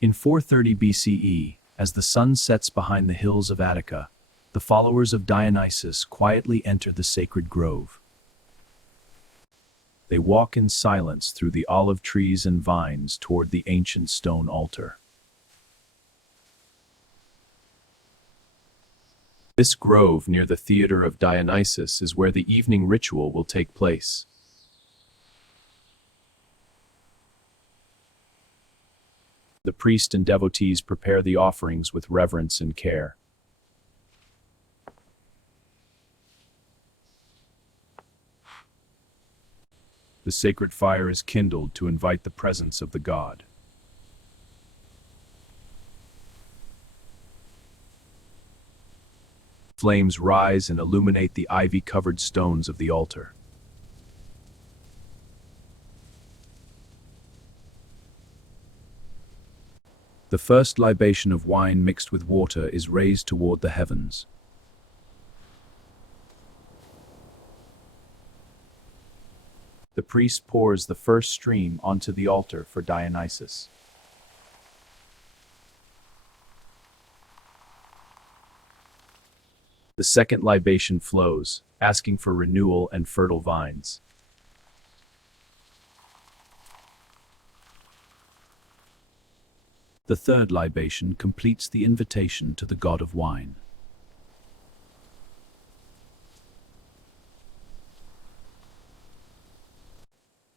In 430 BCE, as the sun sets behind the hills of Attica, the followers of Dionysus quietly enter the sacred grove. They walk in silence through the olive trees and vines toward the ancient stone altar. This grove near the theater of Dionysus is where the evening ritual will take place. The priest and devotees prepare the offerings with reverence and care. The sacred fire is kindled to invite the presence of the god. Flames rise and illuminate the ivy-covered stones of the altar. The first libation of wine mixed with water is raised toward the heavens. The priest pours the first stream onto the altar for Dionysus. The second libation flows, asking for renewal and fertile vines. The third libation completes the invitation to the god of wine.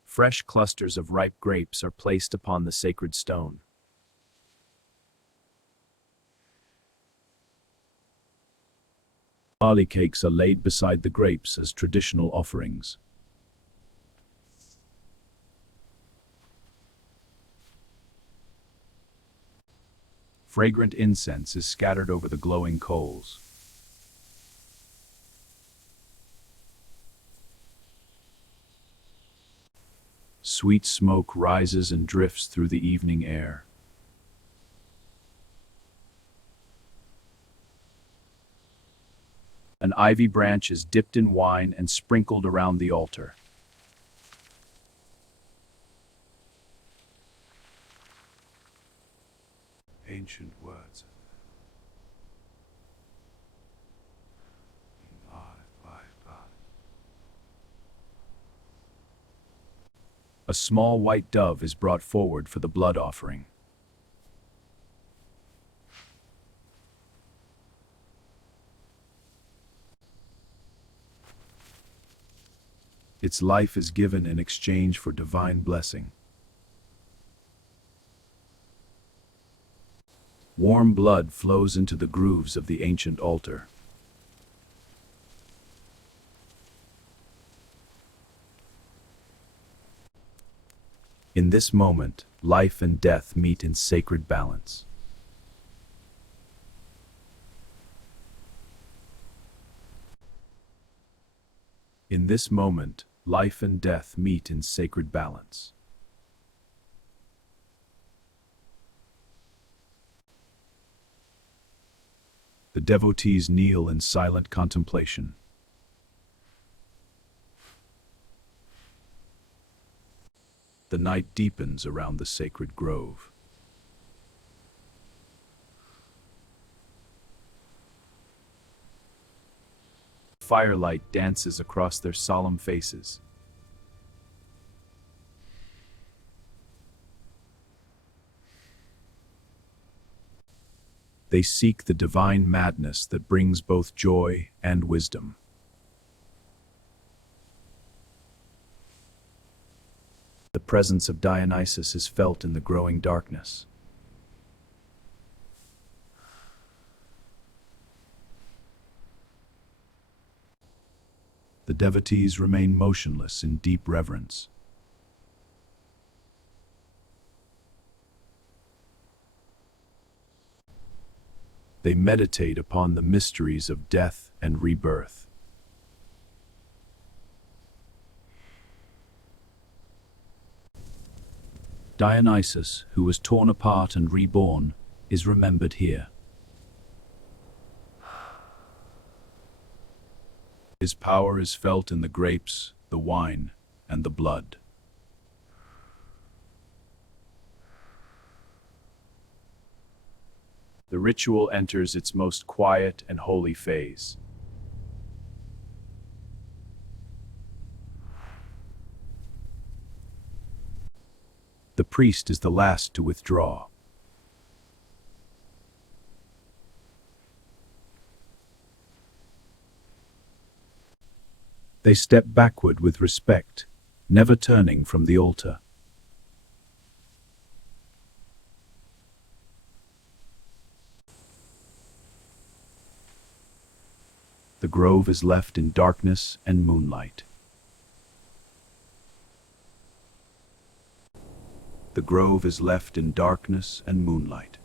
Fresh clusters of ripe grapes are placed upon the sacred stone. Barley cakes are laid beside the grapes as traditional offerings. Fragrant incense is scattered over the glowing coals. Sweet smoke rises and drifts through the evening air. An ivy branch is dipped in wine and sprinkled around the altar. Ancient words. A small white dove is brought forward for the blood offering. Its life is given in exchange for divine blessing. Warm blood flows into the grooves of the ancient altar. In this moment, life and death meet in sacred balance. In this moment, life and death meet in sacred balance. The devotees kneel in silent contemplation. The night deepens around the sacred grove. Firelight dances across their solemn faces. They seek the divine madness that brings both joy and wisdom. The presence of Dionysus is felt in the growing darkness. The devotees remain motionless in deep reverence. They meditate upon the mysteries of death and rebirth. Dionysus, who was torn apart and reborn, is remembered here. His power is felt in the grapes, the wine, and the blood. The ritual enters its most quiet and holy phase. The priest is the last to withdraw. They step backward with respect, never turning from the altar. The grove is left in darkness and moonlight. The grove is left in darkness and moonlight.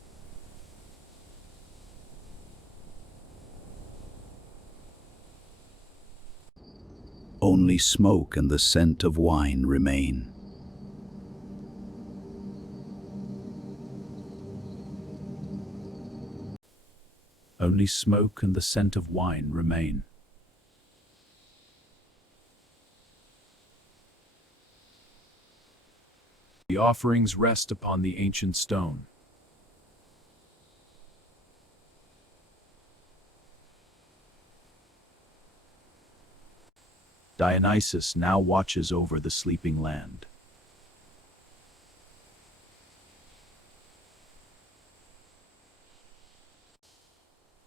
Only smoke and the scent of wine remain. Only smoke and the scent of wine remain. The offerings rest upon the ancient stone. Dionysus now watches over the sleeping land.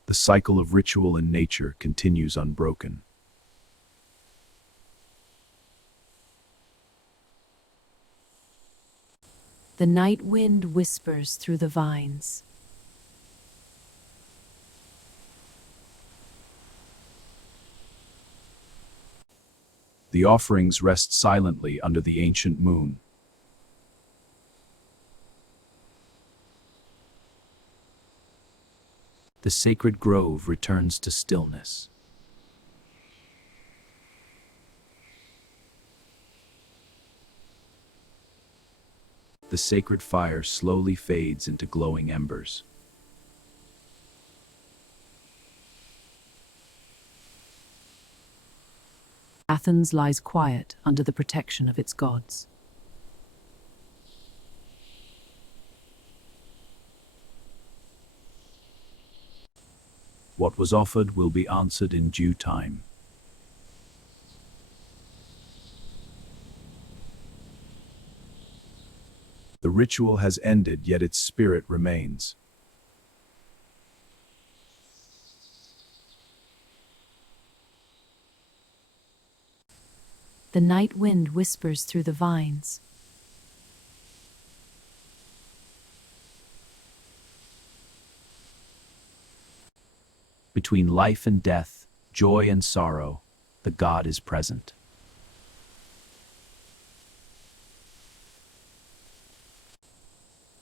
The cycle of ritual and nature continues unbroken. The night wind whispers through the vines. The offerings rest silently under the ancient moon. The sacred grove returns to stillness. The sacred fire slowly fades into glowing embers. Athens lies quiet under the protection of its gods. What was offered will be answered in due time. The ritual has ended, yet its spirit remains. The night wind whispers through the vines. Between life and death, joy and sorrow, the god is present.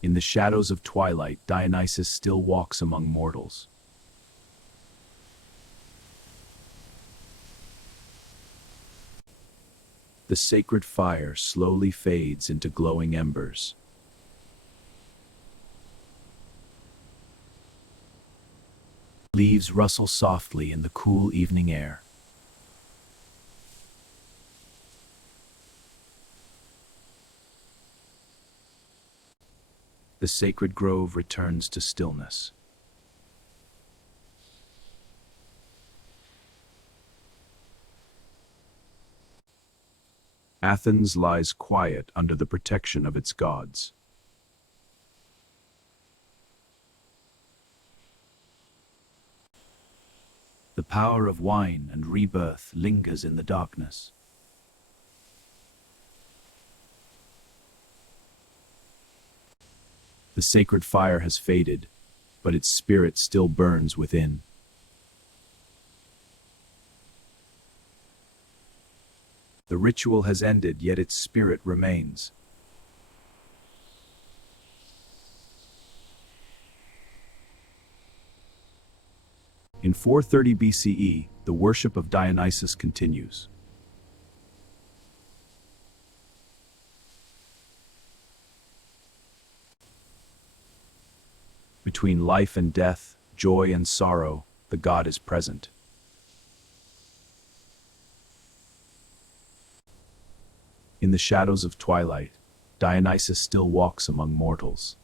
In the shadows of twilight, Dionysus still walks among mortals. The sacred fire slowly fades into glowing embers. Leaves rustle softly in the cool evening air. The sacred grove returns to stillness. Athens lies quiet under the protection of its gods. The power of wine and rebirth lingers in the darkness. The sacred fire has faded, but its spirit still burns within. The ritual has ended, yet its spirit remains. In 430 BCE, the worship of Dionysus continues. Between life and death, joy and sorrow, the god is present. In the shadows of twilight, Dionysus still walks among mortals.